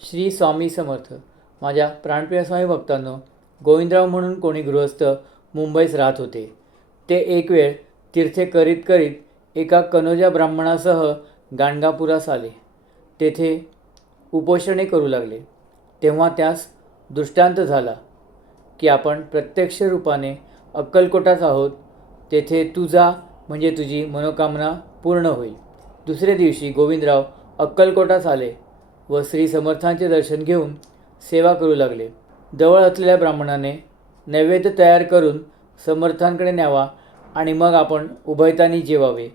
श्री स्वामी समर्थ. माझ्या प्राणप्रिय स्वामी भक्तांनो गोविंदराव म्हणून कोणी गृहस्थ मुंबईस राहत होते. ते एक वेळ तीर्थे करीत करीत एका कनोजा ब्राह्मणासह गाणगापुरास आले. तेथे उपोषणे करू लागले. तेव्हा त्यास दृष्टांत झाला की आपण प्रत्यक्ष रूपाने अक्कलकोटाच आहोत. तेथे तुझा म्हणजे तुझी मनोकामना पूर्ण होईल. दुसऱ्या दिवशी गोविंदराव अक्कलकोटास आले. व श्री समर्थांचे दर्शन घेऊन सेवा करू लागले. जवळ असलेल्या ब्राह्मणाने नैवेद्य तयार करून समर्थांकडे न्यावा आणि मग आपण उभयतानी जेवावे.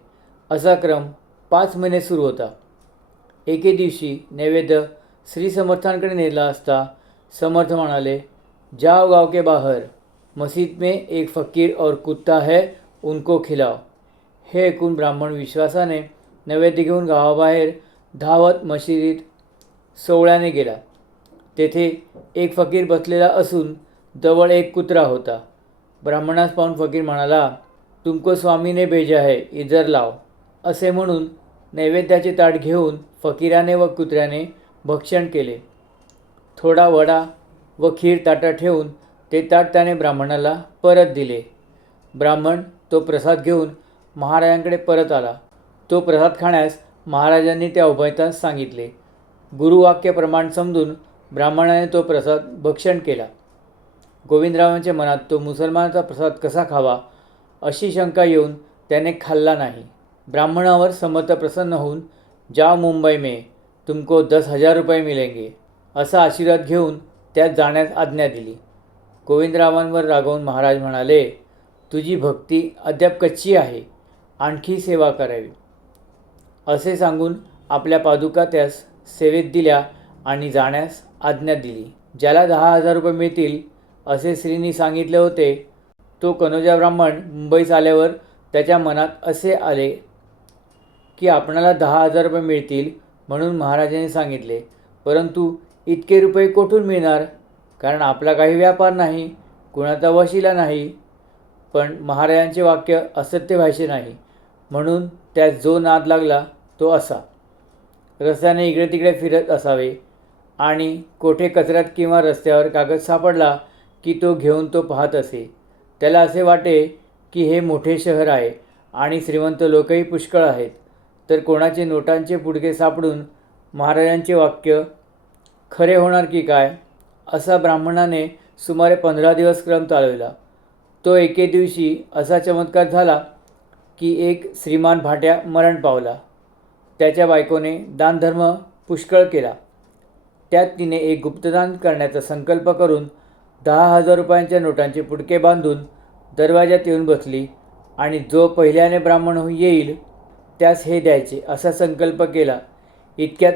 असा क्रम पाच महिने सुरू होता. एके दिवशी नैवेद्य श्री समर्थांकडे नेला असता समर्थ म्हणाले जाओ गाव के बाहर मस्जिद में एक फकीर और कुत्ता है उनको खिलाओ. हे ऐकून ब्राह्मण विश्वासाने नैवेद्य घेऊन गावाबाहेर धावत मशिदीत सोवळ्याने गेला. तेथे एक फकीर बसलेला असून जवळ एक कुत्रा होता. ब्राह्मणास पाहून फकीर म्हणाला तुमको स्वामीने भेजा है इजर लाव. असे म्हणून नैवेद्याचे ताट घेऊन फकीराने व कुत्र्याने भक्षण केले. थोडा वडा व खीर ताटात ठेवून ते ताट त्याने ब्राह्मणाला परत दिले. ब्राह्मण तो प्रसाद घेऊन महाराजांकडे परत आला. तो प्रसाद खाण्यास महाराजांनी त्या उभयतास सांगितले. गुरुवाक्य प्रमाण समजून ब्राह्मणाने तो प्रसाद भक्षण केला. गोविंदरावांच्या मनात तो मुसलमानाचा प्रसाद कसा खावा अशी शंका येऊन त्याने खाल्ला नाही. ब्राह्मणावर समर्थ प्रसन्न होऊन जा मुंबई में तुमको दस हजार रुपये मिलेंगे असा आशीर्वाद घेऊन त्यात जाण्यास आज्ञा दिली. गोविंदरावांवर रागवून महाराज म्हणाले तुझी भक्ती अद्याप कच्ची आहे आणखी सेवा करावी. असे सांगून आपल्या पादुका त्यास सेवेत दिल्या आणि जाण्यास आज्ञा दिली. ज्याला दहा हजार रुपये मिळतील असे श्रीनी सांगितले होते. तो कनोजा ब्राह्मण मुंबईस आल्यावर त्याच्या मनात असे आले की आपणाला दहा हजार रुपये मिळतील म्हणून महाराजांनी सांगितले. परंतु इतके रुपये कोठून मिळणार? कारण आपला काही व्यापार नाही कुणाचा वशिला नाही. पण महाराजांचे वाक्य असत्य व्हायचे नाही. म्हणून त्यात जो नाद लागला तो असा. रस्त्याने इकडे तिकडे फिरत असावे. आणि कोठे कचऱ्यात किंवा रस्त्यावर कागद सापडला की तो घेऊन तो पाहत असे. त्याला असे वाटे की हे मोठे शहर आहे आणि श्रीमंत लोकही पुष्कळ आहेत. तर कोणाचे नोटांचे पुडके सापडून महाराजांचे वाक्य खरे होणार की काय? असा ब्राह्मणाने सुमारे पंधरा दिवस क्रम चालविला. तो एके दिवशी असा चमत्कार झाला की एक श्रीमान भाट्या मरण पावला. त्याच्या बायकोने दानधर्म पुष्कळ केला. त्यात तिने एक गुप्तदान करण्याचा संकल्प करून दहा हजार रुपयांच्या नोटांचे पुडके बांधून दरवाज्यात येऊन बसली आणि जो पहिल्याने ब्राह्मण येईल त्यास हे द्यायचे असा संकल्प केला. इतक्यात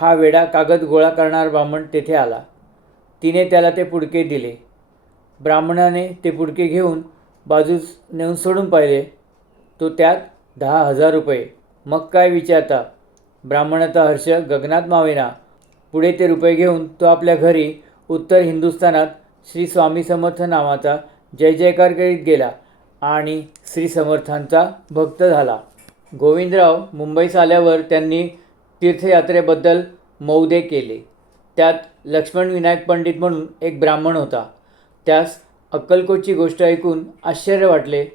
हा वेडा कागद गोळा करणारा ब्राह्मण तेथे आला. तिने त्याला ते पुडके दिले. ब्राह्मणाने ते पुडके घेऊन बाजूस नेऊन सोडून पाहिले. तो त्यात दहा हजार रुपये मग काय विचारता? ब्राह्मणाचा हर्ष गगनात मावेना. पुढे ते रुपये घेऊन तो आपल्या घरी उत्तर हिंदुस्थानात श्री स्वामी समर्थ नावाचा जय जयकार करीत गेला आणि श्री समर्थांचा भक्त झाला. गोविंदराव मुंबईस आल्यावर त्यांनी तीर्थयात्रेबद्दल मौदे केले. त्यात लक्ष्मण विनायक पंडित म्हणून एक ब्राह्मण होता. त्यास अक्कलकोटची गोष्ट ऐकून आश्चर्य वाटले.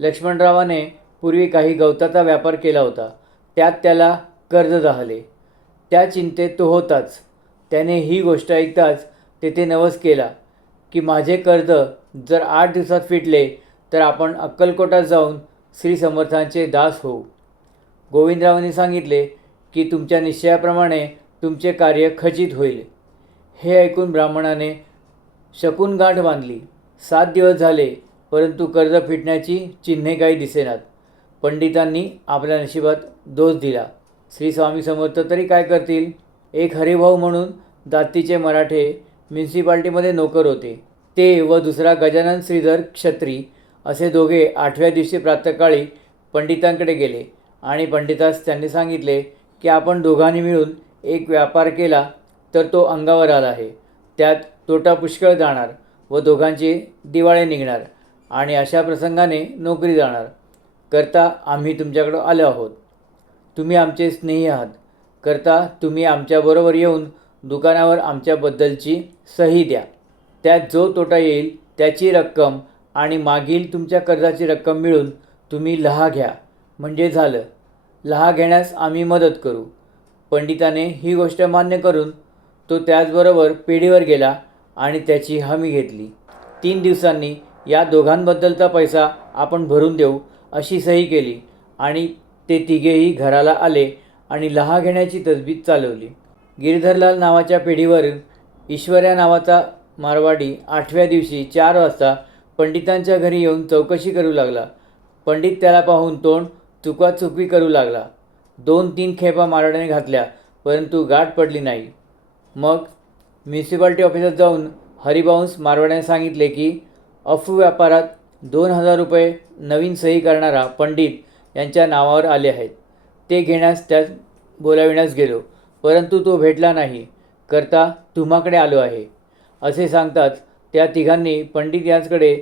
लक्ष्मणरावाने पूर्वी काही गवताचा व्यापार केला होता. त्यात त्याला कर्ज झाले त्या चिंतेत तो होताच. त्याने ही गोष्ट ऐकताच तेथे नवस केला की माझे कर्ज जर आठ दिवसात फिटले तर आपण अक्कलकोटात जाऊन श्री समर्थांचे दास होऊ. गोविंदरावांनी सांगितले की तुमच्या निश्चयाप्रमाणे तुमचे कार्य खचित होईल. हे ऐकून ब्राह्मणाने शकून गाठ बांधली. सात दिवस झाले परंतु कर्ज फिटण्याची चिन्हे काही दिसेनात. पंडितांनी आपल्या नशिबात दोष दिला. श्री स्वामी समर्थ तरी काय करतील? एक हरिभाऊ म्हणून दातीचे मराठे म्युन्सिपाल्टीमध्ये नोकर होते. ते व दुसरा गजानन श्रीधर क्षत्री असे दोघे आठव्या दिवशी प्रातःकाळी पंडितांकडे गेले आणि पंडितास त्यांनी सांगितले की आपण दोघांनी मिळून एक व्यापार केला तर तो अंगावर आला आहे. त्यात तोटा पुष्कळ जाणार व दोघांचे दिवाळे निघणार आणि अशा प्रसंगाने नोकरी जाणार. करता आम्ही तुमच्याकडं आलो आहोत. तुम्ही आमचे स्नेही आहात. करता तुम्ही आमच्याबरोबर येऊन दुकानावर आमच्याबद्दलची सही द्या. त्यात जो तोटा येईल त्याची रक्कम आणि मागील तुमच्या कर्जाची रक्कम मिळून तुम्ही लहा घ्या. म्हणजे झालं. लहा घेण्यास आम्ही मदत करू. पंडिताने ही गोष्ट मान्य करून तो त्याचबरोबर पेढीवर गेला आणि त्याची हमी घेतली. तीन दिवसांनी या दोघांबद्दलचा पैसा आपण भरून देऊ अशी सही केली आणि ते तिघेही घराला आले आणि लहा घेण्याची तजबीज चालवली. गिरधरलाल नावाच्या पिढीवर ईश्वर्या नावाचा मारवाडी आठव्या दिवशी चार वाजता पंडितांच्या घरी येऊन चौकशी करू लागला. पंडित त्याला पाहून तोंड चुकाचुकवी करू लागला. दोन तीन खेपा मारवाड्याने घातल्या परंतु गाठ पडली नाही. मग म्युन्सिपाल्टी ऑफिसात जाऊन हरिबाऊंस मारवाड्याने सांगितले की अफू व्यापारात दोन हजार रुपये नवीन सही करणारा पंडित यांच्या नावावर आले आहेत. ते घेण्यास त्यास बोलाविण्यास गेलो परंतु तो भेटला नाही. करता तुम्हाकडे आलो आहे. असे सांगताच त्या तिघांनी पंडित यांचकडे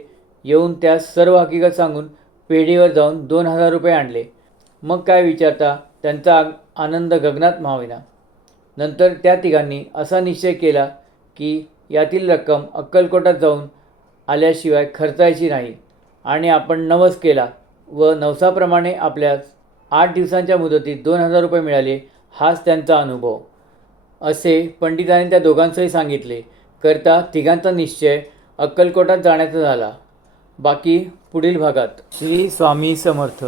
येऊन त्यास सर्व हकीकत सांगून पेढीवर जाऊन दोन हजार रुपये आणले. मग काय विचारता? त्यांचा आनंद गगनात मावेना. नंतर त्या तिघांनी असा निश्चय केला की यातील रक्कम अक्कलकोटात जाऊन आल्याशिवाय खर्चायची नाही. आणि आपण नवस केला व नवसाप्रमाणे आपल्यास आठ दिवसांच्या मुदतीत दोन हजार रुपये मिळाले हाच त्यांचा अनुभव. असे पंडितांनी त्या दोघांचंही सांगितले. करता तिघांचा निश्चय अक्कलकोटात जाण्याचा झाला. बाकी पुढील भागात. श्री स्वामी समर्थ.